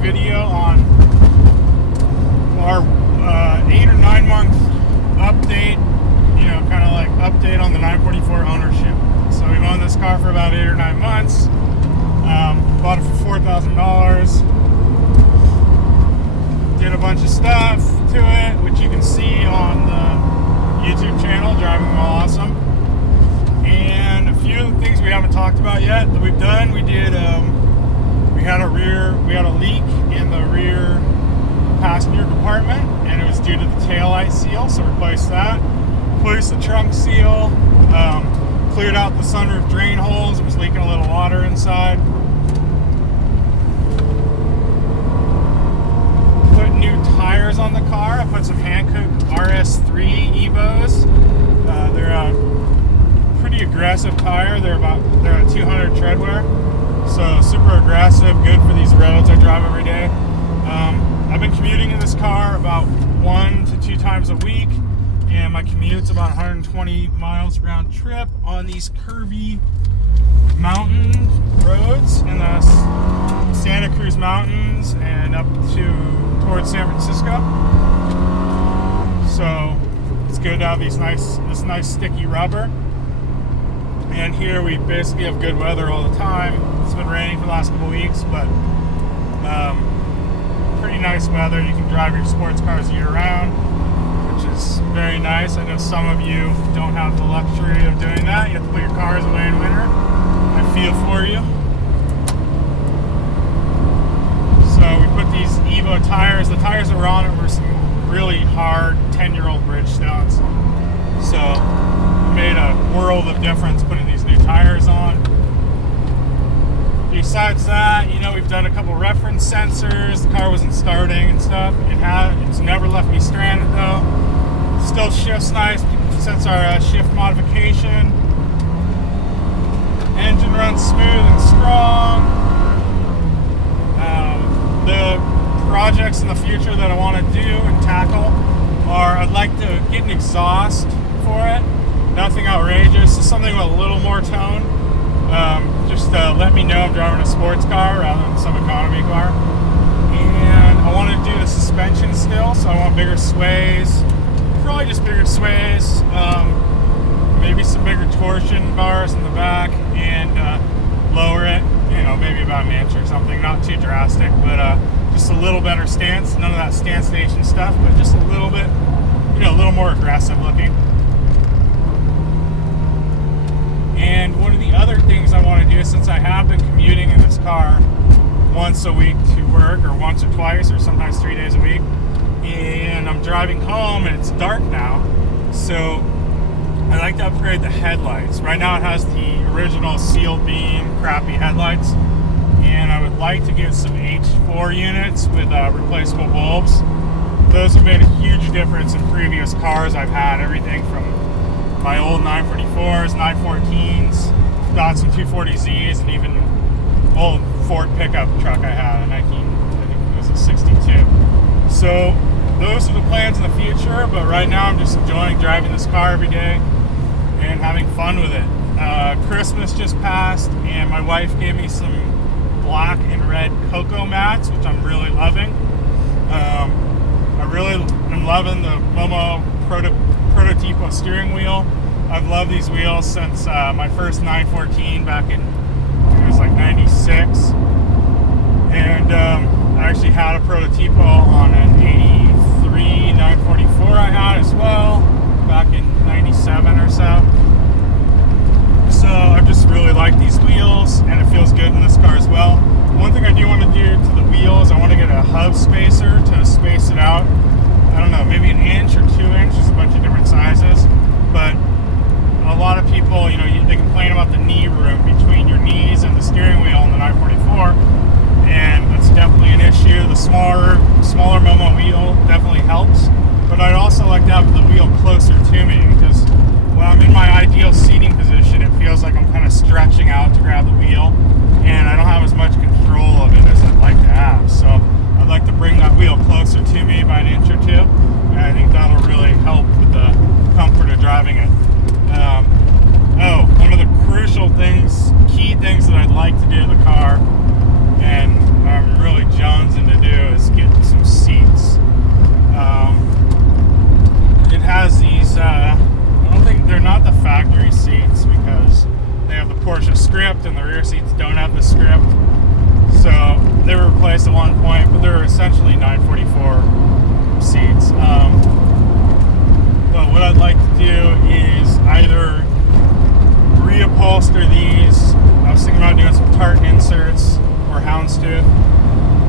Video on our 8 or 9 month update, kind of like update on the 944 ownership. So we've owned this car for about 8 or 9 months. Bought it for $4,000. Did a bunch of stuff to it, which you can see on the YouTube channel, Driving While Awesome. And a few of the things we haven't talked about yet that we've done, we did. We had a leak in the rear passenger compartment, and it was due to the taillight seal, so replaced that. Replaced the trunk seal, cleared out the sunroof drain holes. It was leaking a little water inside. Put new tires on the car. I put some Hankook RS3 Evos. They're a pretty aggressive tire. They're a 200 tread wear. So super aggressive, good for these roads I drive every day. I've been commuting in this car about 1 to 2 times a week, and my commute's about 120 miles round trip on these curvy mountain roads in the Santa Cruz Mountains and up towards San Francisco. So it's good to have this nice sticky rubber. And here we basically have good weather all the time. It's been raining for the last couple weeks, but pretty nice weather. You can drive your sports cars year-round, which is very nice. I know some of you don't have the luxury of doing that. You have to put your cars away in winter. I feel for you. So we put these Evo tires. The tires that were on it were some really hard 10-year-old Bridgestones. So made a world of difference putting these new tires on. Besides that, we've done a couple reference sensors. The car wasn't starting and stuff. It's never left me stranded though. Still shifts nice since our shift modification. Engine runs smooth and strong. The projects in the future that I want to do and tackle are, I'd like to get an exhaust for it. Nothing outrageous, just something with a little more tone. Just let me know I'm driving a sports car rather than some economy car. And I want to do the suspension still, so I want bigger sways. Probably just bigger sways. Maybe some bigger torsion bars in the back, and lower it, maybe about an inch or something. Not too drastic, but just a little better stance. None of that stance station stuff, but just a little bit, a little more aggressive looking. And one of the other things I want to do, since I have been commuting in this car once a week to work, or once or twice, or sometimes 3 days a week, and I'm driving home and it's dark now, so I like to upgrade the headlights. Right now it has the original sealed beam, crappy headlights, and I would like to get some H4 units with replaceable bulbs. Those have made a huge difference in previous cars I've had, everything from my old 944s, 914s, Datsun 240Zs, and even old Ford pickup truck I had, I think it was a 62. So those are the plans in the future, but right now I'm just enjoying driving this car every day and having fun with it. Christmas just passed, and my wife gave me some black and red cocoa mats, which I'm really loving. I really am loving the Momo Prototipo steering wheel. I've loved these wheels since my first 914 back in, it was like 96. And I actually had a Prototipo on an 83 944 I had as well, back in 97 or so. So I just really like these wheels, and it feels good in this car as well. One thing I do want to do to the wheels, I want to get a hub spacer to space it out. I don't know, maybe an inch or 2 inches, a bunch of different sizes. But a lot of people, they complain about the knee room between your knees and the steering wheel on the 944, and that's definitely an issue. The smaller Momo closer to me by an inch or two. And I think that'll really help with the comfort of driving it. One of the crucial things, key things that I'd like to do to the car, and I'm really jonesing to do, is get some seats. It has these, I don't think, they're not the factory seats because they have the Porsche script and the rear seats don't have the script. So they were replaced at one point, but they're essentially 944 seats. But what I'd like to do is either reupholster these. I was thinking about doing some tartan inserts or houndstooth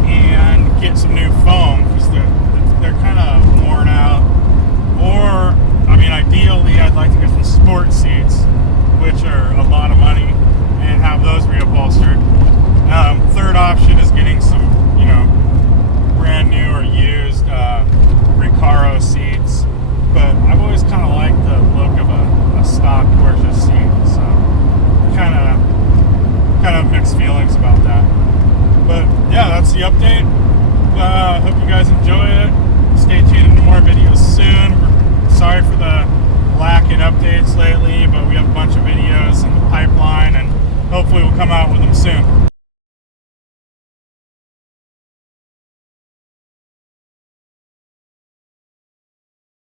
and get some new foam because they're kind of worn out. Or, I mean, ideally, I'd like to get some sport seats, which are a lot of money, and have those reupholstered. Third option is getting some, brand new or used Recaro seats. But I've always kind of liked the look of a stock Porsche seat, so kind of mixed feelings about that. But yeah, that's the update. Hope you guys enjoy it. Stay tuned to more videos soon. We're sorry for the lack in updates lately, but we have a bunch of videos in the pipeline, and hopefully we'll come out with them soon.